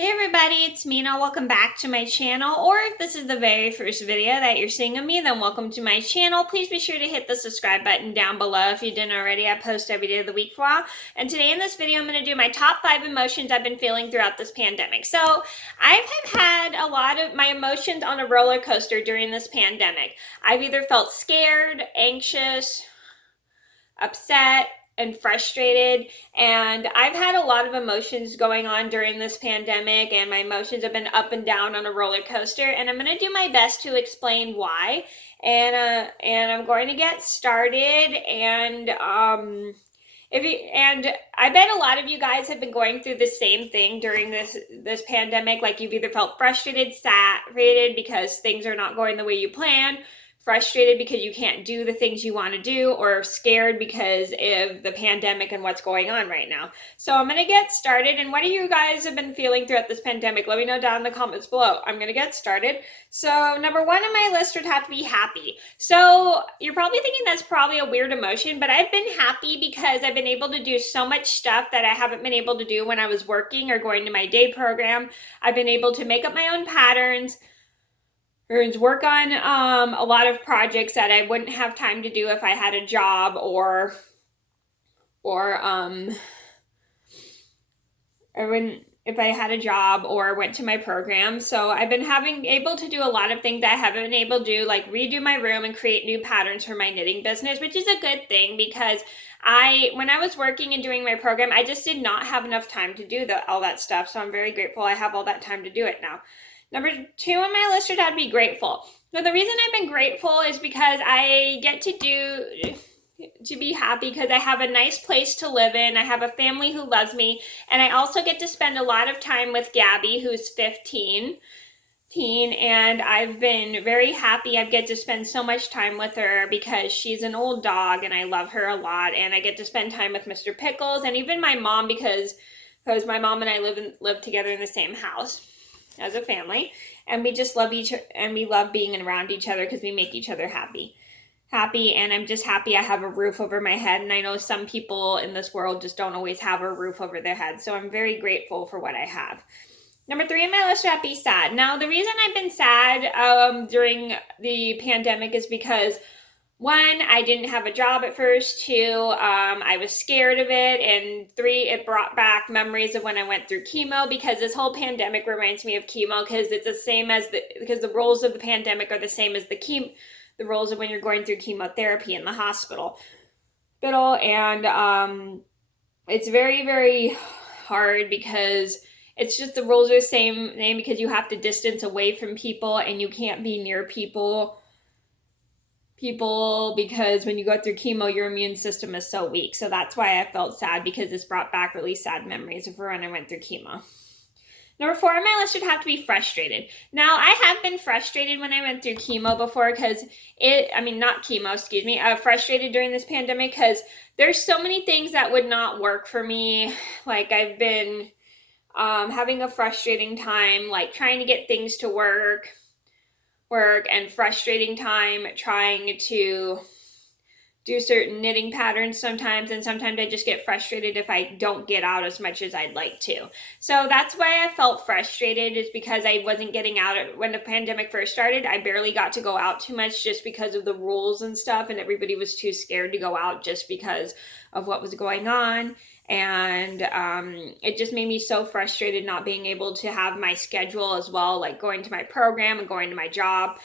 Hey everybody, it's Mena. Welcome back to my channel, or if this is the very first video that you're seeing of me, then welcome to my channel. Please be sure to hit the subscribe button down below if you didn't already. I post every day of the week for a while. And today in this video, I'm going to do my top 5 emotions I've been feeling throughout this pandemic. So I have had a lot of my emotions on a roller coaster during this pandemic. I've either felt scared, anxious, upset, and frustrated, and I've had a lot of emotions going on during this pandemic, and my emotions have been up and down on a roller coaster, and I'm going to do my best to explain why. And I'm going to get started. And I bet a lot of you guys have been going through the same thing during this pandemic. Like, you've either felt frustrated, frustrated because things are not going the way you plan, frustrated because you can't do the things you want to do, or scared because of the pandemic and what's going on right now. So I'm going to get started. And what do you guys have been feeling throughout this pandemic? Let me know down in the comments below. I'm going to get started. So number 1 on my list would have to be happy. So you're probably thinking that's probably a weird emotion, but I've been happy because I've been able to do so much stuff that I haven't been able to do when I was working or going to my day program. I've been able to make up my own patterns, or work on a lot of projects that I wouldn't have time to do if I had a job or if I had a job or went to my program. So I've been able to do a lot of things that I haven't been able to do, like redo my room and create new patterns for my knitting business, which is a good thing because when I was working and doing my program, I just did not have enough time to do all that stuff. So I'm very grateful I have all that time to do it now. Number 2 on my list would have to be grateful. Now, the reason I've been grateful is because I get to be happy because I have a nice place to live in. I have a family who loves me. And I also get to spend a lot of time with Gabby, who's 15. And I've been very happy. I get to spend so much time with her because she's an old dog and I love her a lot. And I get to spend time with Mr. Pickles and even my mom because my mom and I live together in the same house as a family, and we just love we love being around each other because we make each other happy. And I'm just happy I have a roof over my head, and I know some people in this world just don't always have a roof over their head, so I'm very grateful for what I have. Number 3 on my list would be sad. Now, the reason I've been sad during the pandemic is because 1, I didn't have a job at first. 2, I was scared of it. And 3, it brought back memories of when I went through chemo, because this whole pandemic reminds me of chemo because it's the same as because the roles of the pandemic are the same as the roles of when you're going through chemotherapy in the hospital. And it's very, very hard because it's just the roles are the same because you have to distance away from people and you can't be near people because when you go through chemo, your immune system is so weak. So that's why I felt sad, because this brought back really sad memories of when I went through chemo. Number 4 on my list would have to be frustrated. Now, I have been frustrated when I went through chemo before frustrated during this pandemic because there's so many things that would not work for me. Like, I've been having a frustrating time, like trying to get things to work, and frustrating time trying to do certain knitting patterns sometimes, and sometimes I just get frustrated if I don't get out as much as I'd like to. So that's why I felt frustrated, is because I wasn't getting out. When the pandemic first started, I barely got to go out too much just because of the rules and stuff, and everybody was too scared to go out just because of what was going on. And it just made me so frustrated not being able to have my schedule as well, like going to my program and going to my job,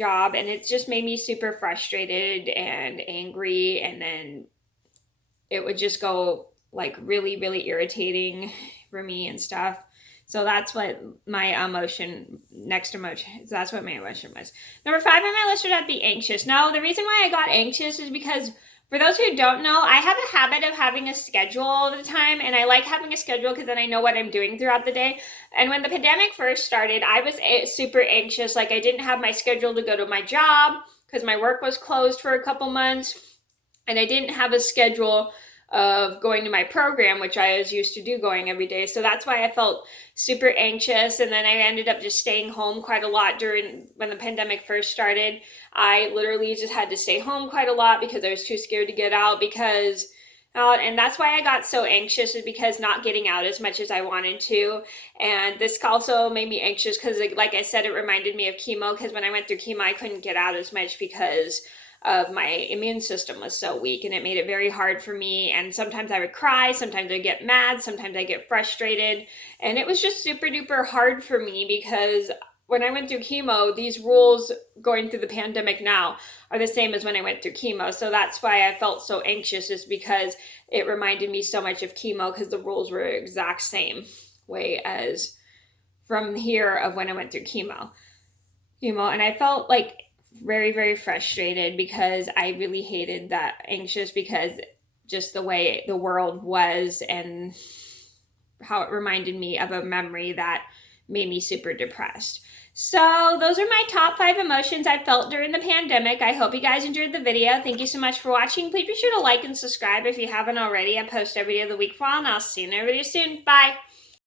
and it just made me super frustrated and angry, and then it would just go like really, really irritating for me and stuff. So that's what my that's what my emotion was. Number 5 on my list would have to be anxious. Now, the reason why I got anxious is because, for those who don't know, I have a habit of having a schedule all the time, and I like having a schedule because then I know what I'm doing throughout the day. And when the pandemic first started, I was super anxious. Like, I didn't have my schedule to go to my job because my work was closed for a couple months, and I didn't have a schedule of going to my program, which I was used to do going every day. So that's why I felt super anxious. And then I ended up just staying home quite a lot when the pandemic first started. I literally just had to stay home quite a lot because I was too scared to get out, because out, and that's why I got so anxious, is because not getting out as much as I wanted to. And this also made me anxious because, like I said, it reminded me of chemo, because when I went through chemo I couldn't get out as much because of my immune system was so weak, and it made it very hard for me. And sometimes I would cry, sometimes I'd get mad, sometimes I get frustrated, and it was just super duper hard for me because when I went through chemo, these rules going through the pandemic now are the same as when I went through chemo. So that's why I felt so anxious, is because it reminded me so much of chemo, because the rules were exact same way as from here of when I went through chemo. And I felt like very, very frustrated because I really hated that anxious, because just the way the world was and how it reminded me of a memory that made me super depressed. So those are my top 5 emotions I felt during the pandemic. I hope you guys enjoyed the video. Thank you so much for watching. Please be sure to like and subscribe if you haven't already. I post every day of the week for a while, and I'll see you in every video soon. Bye.